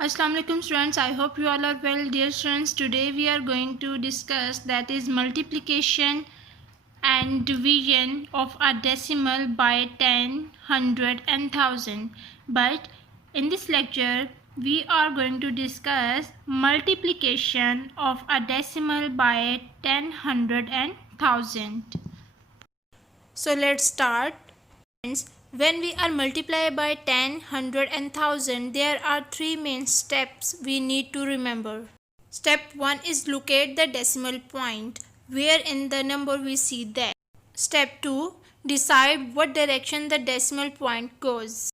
Assalamu alaikum students, I hope you all are well. Dear students, today we are going to discuss that is multiplication and division of a decimal by 10, 100 and 1000. But in this lecture we are going to discuss multiplication of a decimal by 10, 100 and 1000. So let's start. When we are multiplied by 10, 100 and 1000, there are three main steps we need to remember. Step 1 is locate the decimal point where in the number we see that. Step 2, decide what direction the decimal point goes.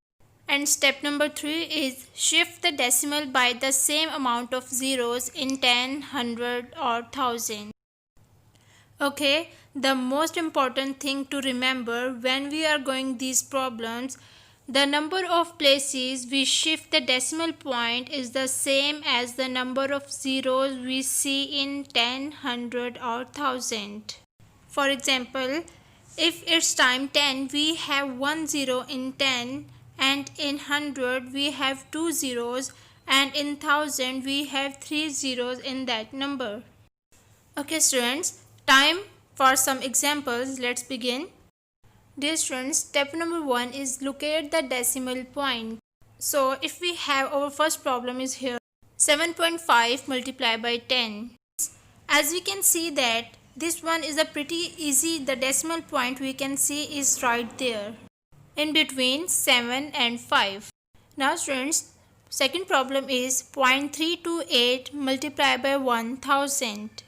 And step number 3 is shift the decimal by the same amount of zeros in 10, 100 or 1000. Okay, the most important thing to remember when we are going these problems, the number of places we shift the decimal point is the same as the number of zeros we see in 10, 100 or 1000. For example, if it's time 10, we have 1 zero in 10, and in 100 we have 2 zeros, and in 1000 we have 3 zeros in that number. Okay students, time for some examples. Let's begin. Dear students, step number 1 is locate the decimal point. So if we have our first problem is here 7.5 multiplied by 10. As we can see that this one is a pretty easy. The decimal point we can see is right there in between 7 and 5. Now students, second problem is 0.328 multiplied by 1000.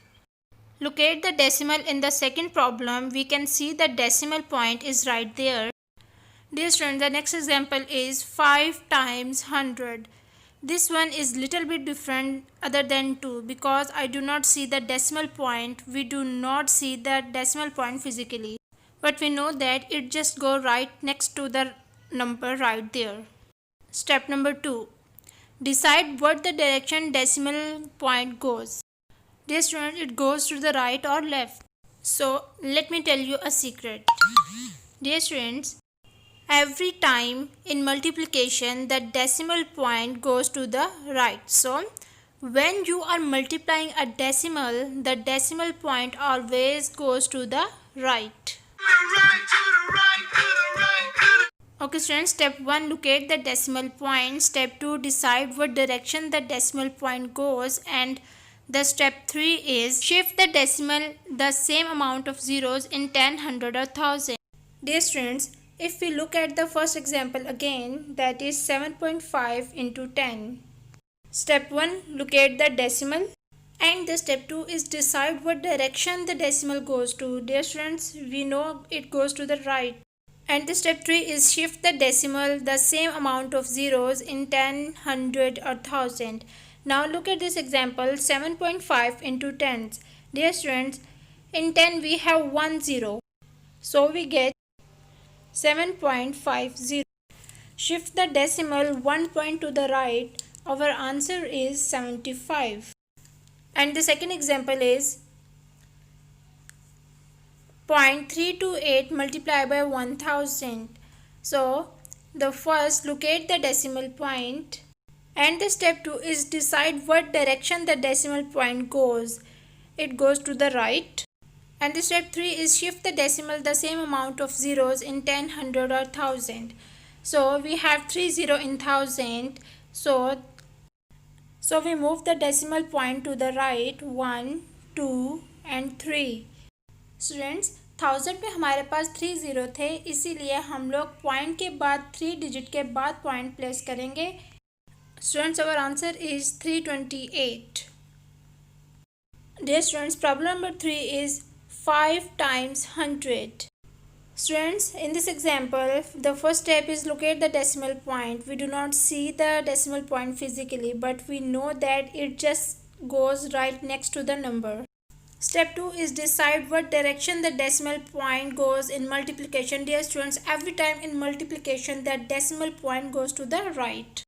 Locate the decimal in the second problem. We can see the decimal point is right there. Dear students, the next example is 5 times 100. This one is little bit different other than 2 because I do not see the decimal point. We do not see the decimal point physically. But we know that it just go right next to the number right there. Step number 2. Decide what the direction decimal point goes. Dear student, it goes to the right or left. So let me tell you a secret. Dear students, every time in multiplication the decimal point goes to the right. So when you are multiplying a decimal, the decimal point always goes to the right. Okay students, step 1, locate the decimal point. Step 2, decide what direction the decimal point goes. And the step 3 is shift the decimal the same amount of zeros in 10, 100 or 1000. Dear students, if we look at the first example again, that is 7.5 into 10. Step 1, locate the decimal. And the step 2 is decide what direction the decimal goes to. Dear students, we know it goes to the right. And the step 3 is shift the decimal the same amount of zeros in 10, 100 or 1000. Now look at this example 7.5 into 10. Dear students, in 10 we have 1 zero. So we get 7.50. Shift the decimal 1 point to the right. Our answer is 75. And the second example is 0.328 multiplied by 1000. So the first, locate the decimal point. And the step 2 is decide what direction the decimal point goes. It goes to the right. And the step 3 is shift the decimal the same amount of zeros in 10, 100 or 1000. So we have 3 zero in 1000. So we move the decimal point to the right 1, 2 and 3. Students 1000 में हमारे पास 3 zero थे, इसीलिए हम लोग point के बाद 3 digit के बाद पॉइंट प्लेस करेंगे. Students, our answer is 328. Dear students, problem number 3 is 5 times 100. Students, in this example, the first step is locate the decimal point. We do not see the decimal point physically, but we know that it just goes right next to the number. Step 2 is decide what direction the decimal point goes in multiplication. Dear students, every time in multiplication, the decimal point goes to the right.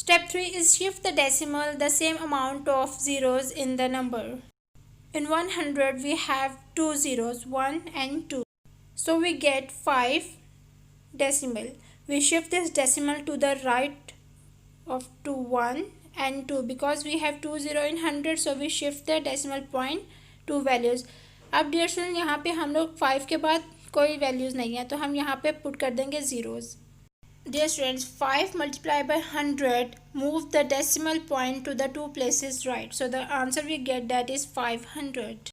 Step 3 is shift the decimal the same amount of zeros in the number. In 100 we have 2 zeros, 1 and 2. So we get 5 decimal. We shift this decimal to the right of to 1 and 2 because we have 2 0 in 100, so we shift the decimal point 2 values. अब dear student यहाँ पे हम लोग 5 के बाद कोई values नहीं है, तो हम यहाँ पे पुट कर देंगे zeros. Dear students, 5 multiplied by 100 move the decimal point to the two places right. So the answer we get that is 500.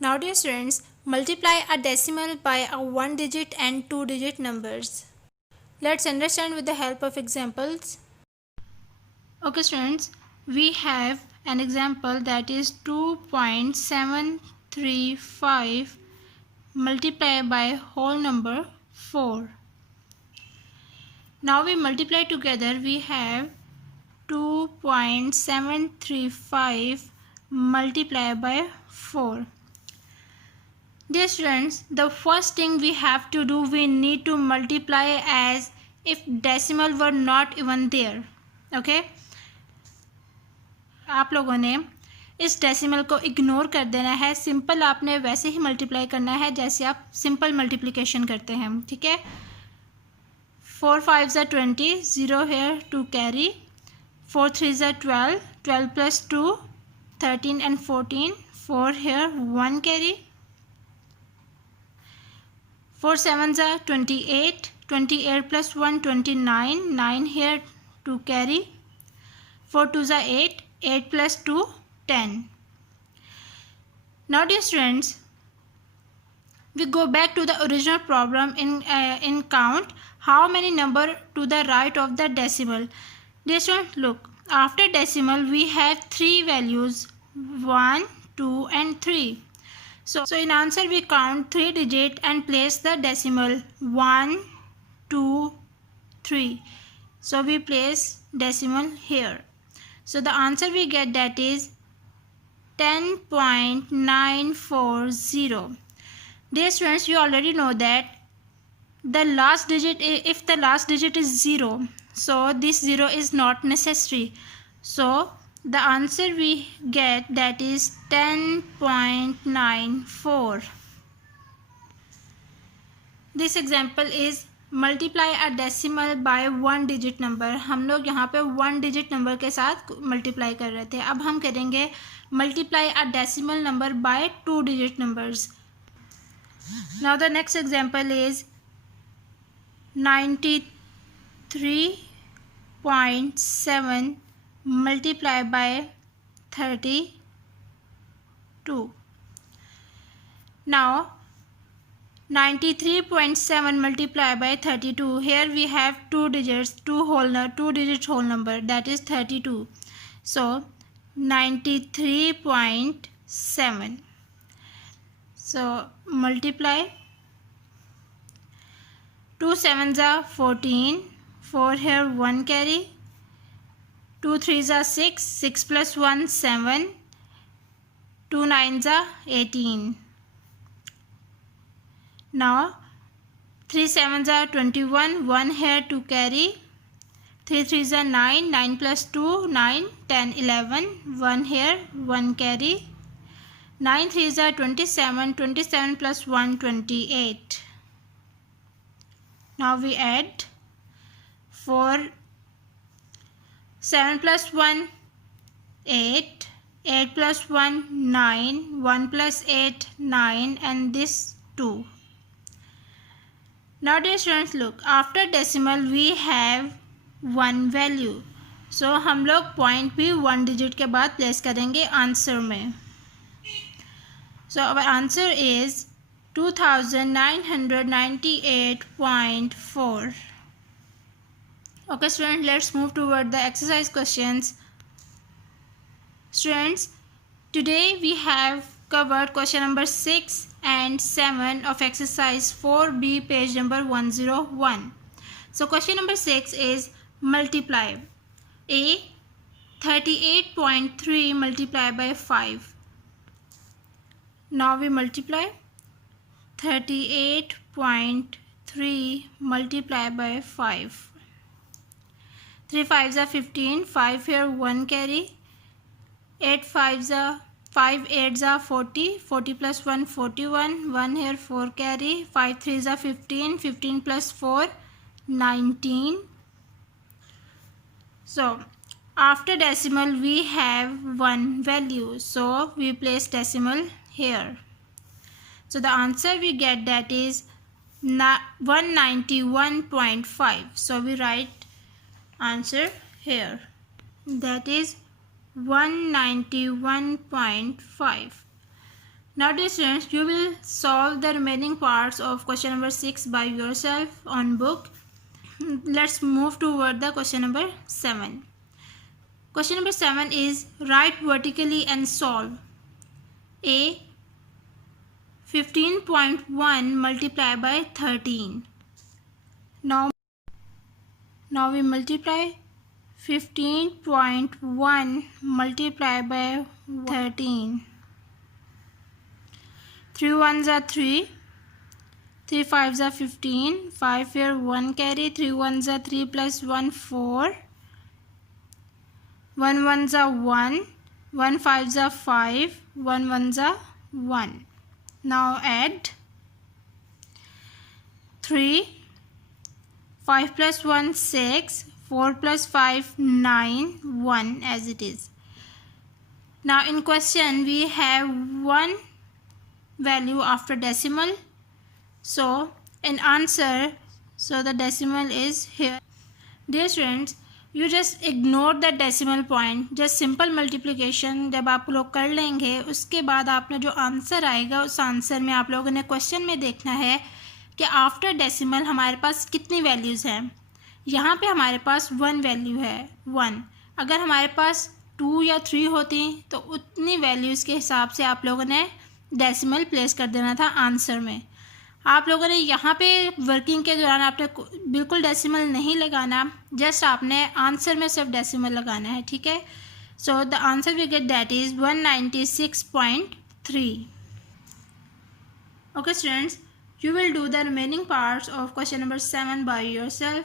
Now dear students, multiply a decimal by a 1 digit and 2 digit numbers. Let's understand with the help of examples. Okay students, we have an example that is 2.735 multiplied by whole number 4. Now we multiply together, we have 2.735 multiplied by 4. Dear students, the first thing we have to do, we need to multiply as if decimal were not even there. Okay? आप लोगों ने इस decimal को ignore कर देना है. Simple आपने वैसे ही मल्टीप्लाई करना है जैसे आप सिंपल मल्टीप्लिकेशन करते हैं. ठीक है. 4 5s are 20, 0 here to carry. 4 3s are 12, 12 plus 2, 13 and 14, 4 here, 1 carry. 4 7s are 28, 28 plus 1, 29, 9 here to carry. 4 2s are 8, 8 plus 2, 10. Now dear students, we go back to the original problem in count. How many number to the right of the decimal? Dear students, look, after decimal we have 3 values, 1, 2 and 3. So in answer we count 3 digit and place the decimal 1, 2, 3. So we place decimal here. So the answer we get that is 10.940. Dear students, you already know that the last digit, if the last digit is 0, so this 0 is not necessary. So the answer we get that is 10.94. This example is multiply a decimal by 1 digit number. हम लोग यहाँ पे 1 digit number के साथ multiply कर रहे थे. अब हम करेंगे multiply a decimal number by 2 digit numbers. Now the next example is 93.7 multiplied by 32. Now 93.7 multiplied by 32. Here we have 2 digits, 2 digit whole number, that is 32. So 93.7. So multiply. 2 7s are 14, 4 here 1 carry. 2 3s are 6, 6 plus 1 7. 2 9s are 18. Now 3 7s are 21, 1 here to carry. 3 3s are 9, 9 plus 2 9, 10 11, 1 here 1 carry. 9 3s are 27, 27 plus 1 28. Now we add 4, 7 plus 1 8, 8 plus 1 9, 1 plus 8 9 and this 2. Now dear students, look, after decimal we have 1 value. So हम लोग point भी 1 digit के बाद place करेंगे answer में. So our answer is 2998.4. Okay students, let's move toward the exercise questions. Students, today we have covered question number 6 and 7 of exercise 4B, page number 101. So question number 6 is multiply. A, 38.3 multiplied by 5. Now we multiply 38.3 multiplied by 5. 3 5s are 15, 5 here 1 carry. 8 5s are 5 8s are 40, 40 plus 1 41, 1 here 4 carry. 5 3s are 15, 15 plus 4 19. So After decimal we have one value, so we place decimal here. So the answer we get, that is 191.5. So we write answer here, that is 191.5. Now dear students, you will solve the remaining parts of question number 6 by yourself on book. Let's move toward the question number 7. Question number 7 is write vertically and solve. A, 15.1 multiply by 13. Now we multiply 15.1 multiply by 13. 3 ones are 3, 3 fives are 15, 5 here 1 carry, 3 ones are 3 plus 1 4, 1 ones are 1, 1 fives are 5, 1 ones are 1. Now add 3, 5 plus 1 6, 4 plus 5 9, 1 as it is. Now in question we have one value after decimal, so in answer, so the decimal is here. Dear students, you just ignore the decimal point, just simple multiplication जब आप लोग कर लेंगे उसके बाद आपने जो answer आएगा उस आंसर में आप लोगों ने क्वेश्चन में देखना है कि आफ्टर डेसिमल हमारे पास कितनी वैल्यूज़ हैं. यहाँ पे हमारे पास 1 वैल्यू है 1. अगर हमारे पास 2 या 3 होती तो उतनी वैल्यूज़ के हिसाब से आप लोगों ने डेसिमल प्लेस कर देना था आंसर में. आप लोगों ने यहाँ पे वर्किंग के दौरान आपने बिल्कुल डेसिमल नहीं लगाना, जस्ट आपने आंसर में सिर्फ डेसिमल लगाना है, ठीक है. So the answer we get that is 196.3. Okay students, you will do the remaining parts of question number 7 by yourself.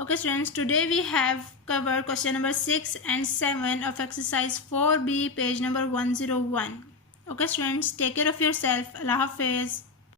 Okay students, today we have covered question number 6 and 7 of exercise 4B, page number 101. Okay students, take care of yourself. Allah Hafiz.